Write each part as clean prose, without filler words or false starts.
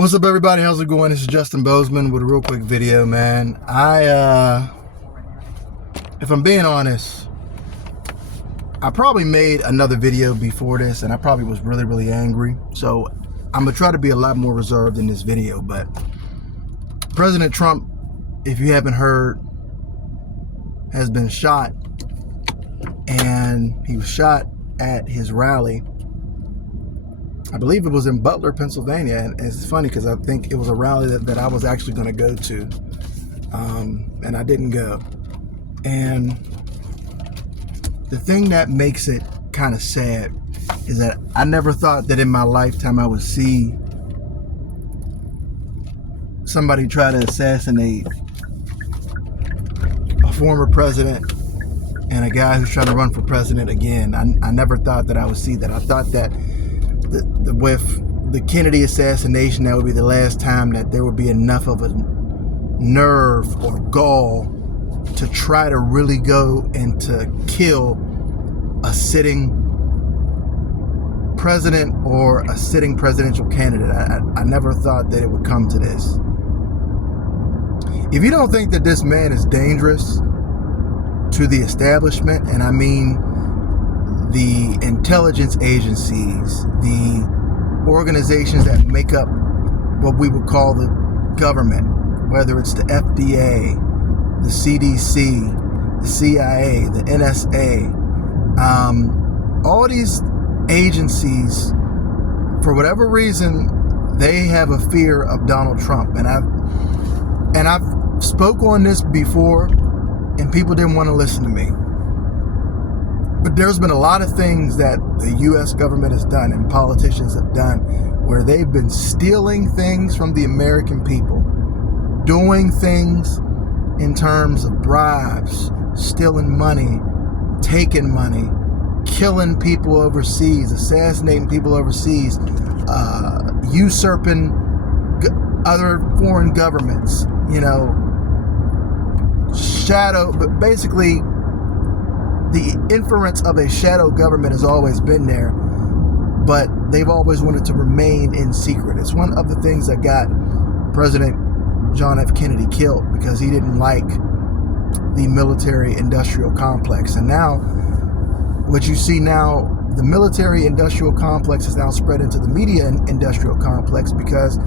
What's up, everybody? How's it going? This is Justin Bozeman with a real quick video, man. If I'm being honest, I probably made another video before this, and I probably was really, really angry. So I'm gonna try to be a lot more reserved in this video. But President Trump, if you haven't heard, has been shot, and he was shot at his rally. I believe it was in Butler, Pennsylvania, and it's funny because I think it was a rally that I was actually going to go to, and I didn't go. And the thing that makes it kind of sad is that I never thought that in my lifetime I would see somebody try to assassinate a former president and a guy who's trying to run for president again. I never thought that I would see that. I thought that with the Kennedy assassination, that would be the last time that there would be enough of a nerve or gall to try to really go and to kill a sitting president or a sitting presidential candidate. I never thought that it would come to this. If you don't think that this man is dangerous to the establishment, and I mean the intelligence agencies, the organizations that make up what we would call the government, whether it's the FDA, the CDC, the CIA, the NSA, all these agencies, for whatever reason, they have a fear of Donald Trump. And I've spoke on this before, and people didn't want to listen to me. But there's been a lot of things that the U.S. government has done and politicians have done where they've been stealing things from the American people, doing things in terms of bribes, stealing money, taking money, killing people overseas, assassinating people overseas, usurping other foreign governments, but basically the inference of a shadow government has always been there, but they've always wanted to remain in secret. It's one of the things that got President John F. Kennedy killed, because he didn't like the military-industrial complex. And now, what you see now, the military-industrial complex is now spread into the media-industrial complex because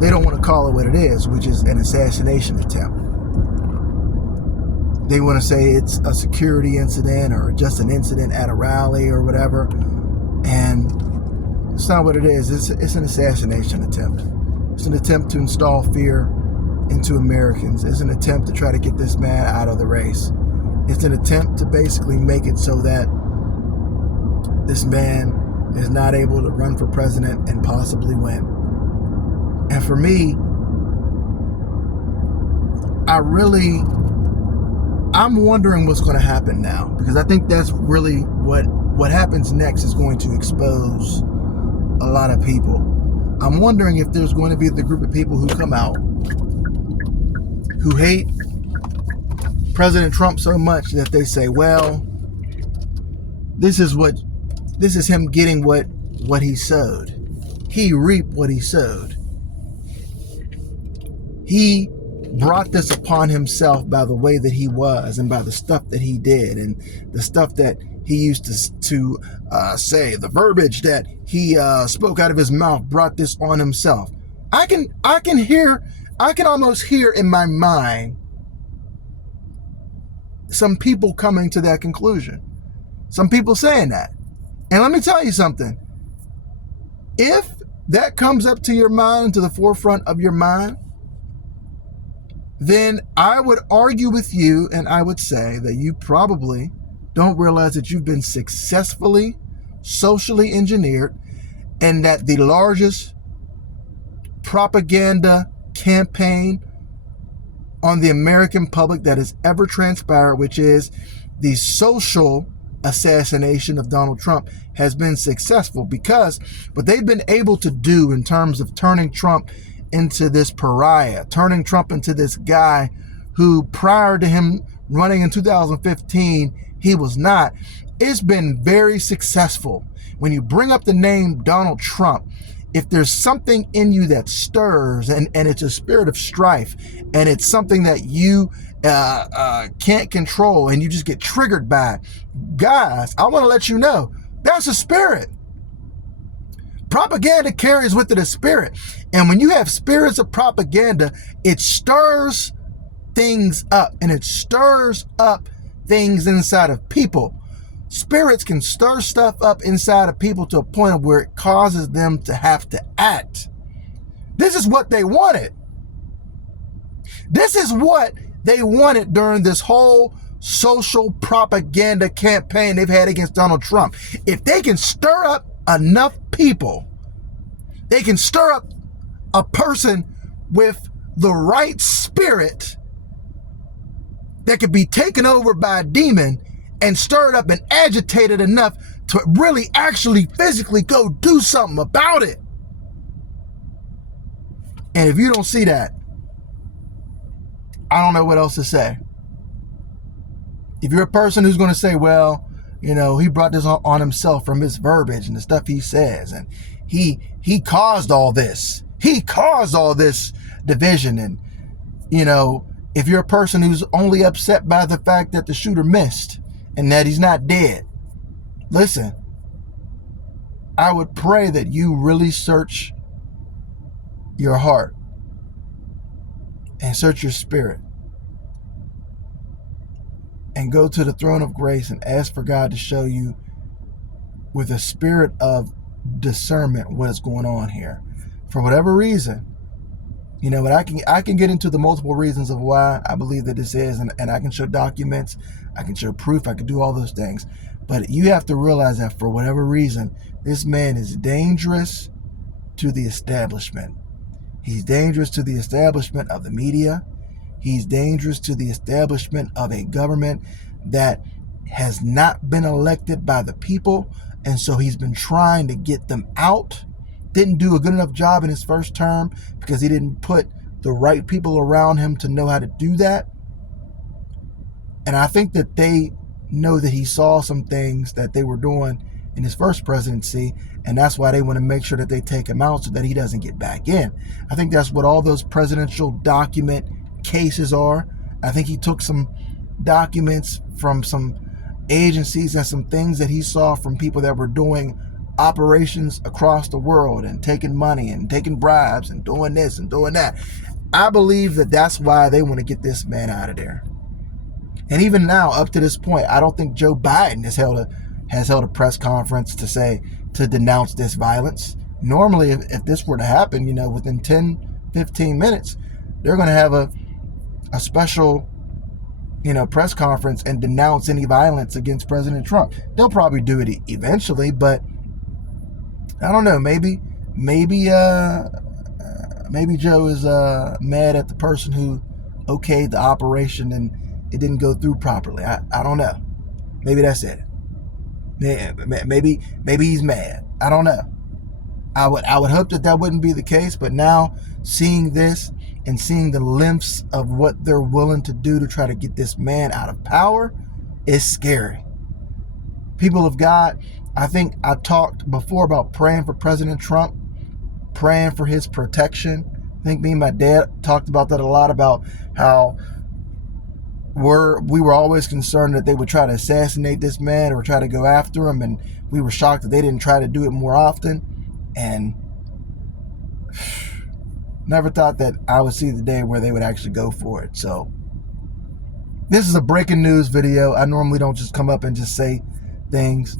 they don't want to call it what it is, which is an assassination attempt. They want to say it's a security incident or just an incident at a rally or whatever. And it's not what it is. It's an assassination attempt. It's an attempt to install fear into Americans. It's an attempt to try to get this man out of the race. It's an attempt to basically make it so that this man is not able to run for president and possibly win. And for me, I'm wondering what's going to happen now, because I think that's really what happens next is going to expose a lot of people. I'm wondering if there's going to be the group of people who come out who hate President Trump so much that they say, well, this is him getting what he sowed. He reaped what he sowed. He brought this upon himself by the way that he was and by the stuff that he did and the stuff that he used to say, the verbiage that he spoke out of his mouth brought this on himself. I can almost hear in my mind some people coming to that conclusion. Some people saying that. And let me tell you something. If that comes up to your mind, to the forefront of your mind, then I would argue with you and I would say that you probably don't realize that you've been successfully socially engineered, and that the largest propaganda campaign on the American public that has ever transpired, which is the social assassination of Donald Trump, has been successful, because what they've been able to do in terms of turning Trump into this pariah, turning Trump into this guy who prior to him running in 2015, he was not. It's been very successful. When you bring up the name Donald Trump, if there's something in you that stirs, and it's a spirit of strife, and it's something that you can't control, and you just get triggered by, guys, I want to let you know, that's a spirit. Propaganda carries with it a spirit. And when you have spirits of propaganda, it stirs things up, and it stirs up things inside of people. Spirits can stir stuff up inside of people to a point where it causes them to have to act. This is what they wanted. This is what they wanted during this whole social propaganda campaign they've had against Donald Trump. If they can stir up enough people, they can stir up a person with the right spirit that could be taken over by a demon and stirred up and agitated enough to really actually physically go do something about it. And if you don't see that, I don't know what else to say. If you're a person who's going to say, well, you know, he brought this on himself from his verbiage and the stuff he says, and he caused all this. He caused all this division. And, you know, if you're a person who's only upset by the fact that the shooter missed and that he's not dead, listen, I would pray that you really search your heart and search your spirit and go to the throne of grace and ask for God to show you with a spirit of discernment what is going on here. For whatever reason, you know, but I can get into the multiple reasons of why I believe that this is, and I can show documents, I can show proof, I can do all those things. But you have to realize that for whatever reason, this man is dangerous to the establishment. He's dangerous to the establishment of the media. He's dangerous to the establishment of a government that has not been elected by the people. And so he's been trying to get them out. Didn't do a good enough job in his first term because he didn't put the right people around him to know how to do that. And I think that they know that he saw some things that they were doing in his first presidency, and that's why they want to make sure that they take him out so that he doesn't get back in. I think that's what all those presidential document cases are. I think he took some documents from some agencies and some things that he saw from people that were doing operations across the world and taking money and taking bribes and doing this and doing that. I believe that that's why they want to get this man out of there. And even now, up to this point, I don't think Joe Biden has held a press conference to denounce this violence. Normally, if this were to happen, you know, within 10, 15 minutes, they're going to have a special, you know, press conference and denounce any violence against President Trump. They'll probably do it eventually, but I don't know. Maybe Joe is mad at the person who okayed the operation and it didn't go through properly. I don't know. Maybe that's it. Maybe he's mad. I don't know. I would hope that wouldn't be the case, but now seeing this and seeing the lengths of what they're willing to do to try to get this man out of power is scary. People of God, I think I talked before about praying for President Trump, praying for his protection. I think me and my dad talked about that a lot, about how we were always concerned that they would try to assassinate this man or try to go after him, and we were shocked that they didn't try to do it more often. And never thought that I would see the day where they would actually go for it. So this is a breaking news video. I normally don't just come up and just say things.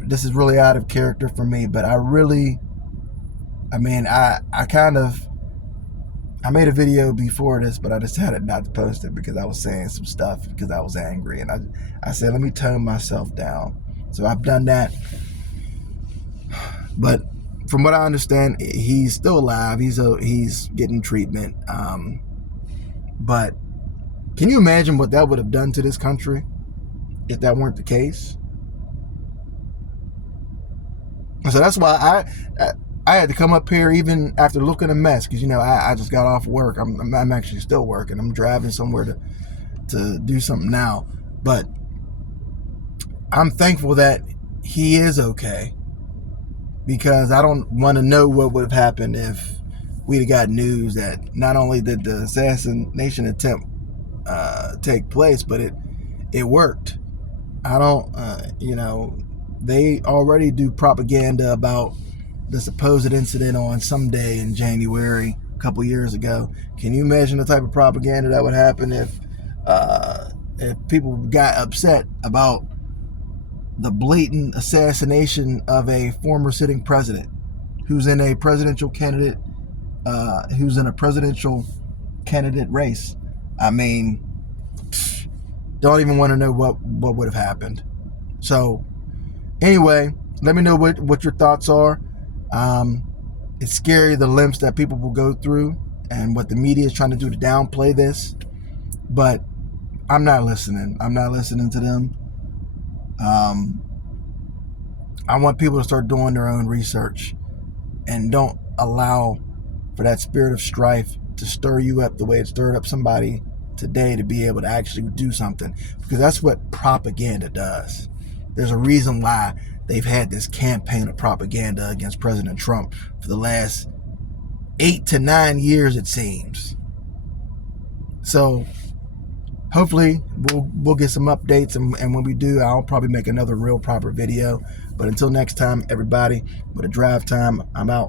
This is really out of character for me, but I made a video before this, but I decided not to post it because I was saying some stuff because I was angry, and I said, let me tone myself down. So I've done that. But from what I understand, he's still alive. He's getting treatment. But can you imagine what that would have done to this country if that weren't the case? So that's why I had to come up here even after looking a mess, because, you know, I just got off work. I'm actually still working. I'm driving somewhere to do something now. But I'm thankful that he is okay. because I don't want to know what would have happened if we'd have got news that not only did the assassination attempt take place, but it worked. I don't, they already do propaganda about the supposed incident on some day in January a couple years ago. Can you imagine the type of propaganda that would happen if people got upset about the blatant assassination of a former sitting president who's in a presidential candidate race? I mean, don't even want to know what would have happened. So anyway, let me know what your thoughts are. It's scary, the lengths that people will go through and what the media is trying to do to downplay this, but I'm not listening to them. I want people to start doing their own research and don't allow for that spirit of strife to stir you up the way it stirred up somebody today to be able to actually do something, because that's what propaganda does. There's a reason why they've had this campaign of propaganda against President Trump for the last 8 to 9 years, it seems. So hopefully we'll get some updates, and when we do, I'll probably make another real proper video. But until next time, everybody, with a drive time, I'm out.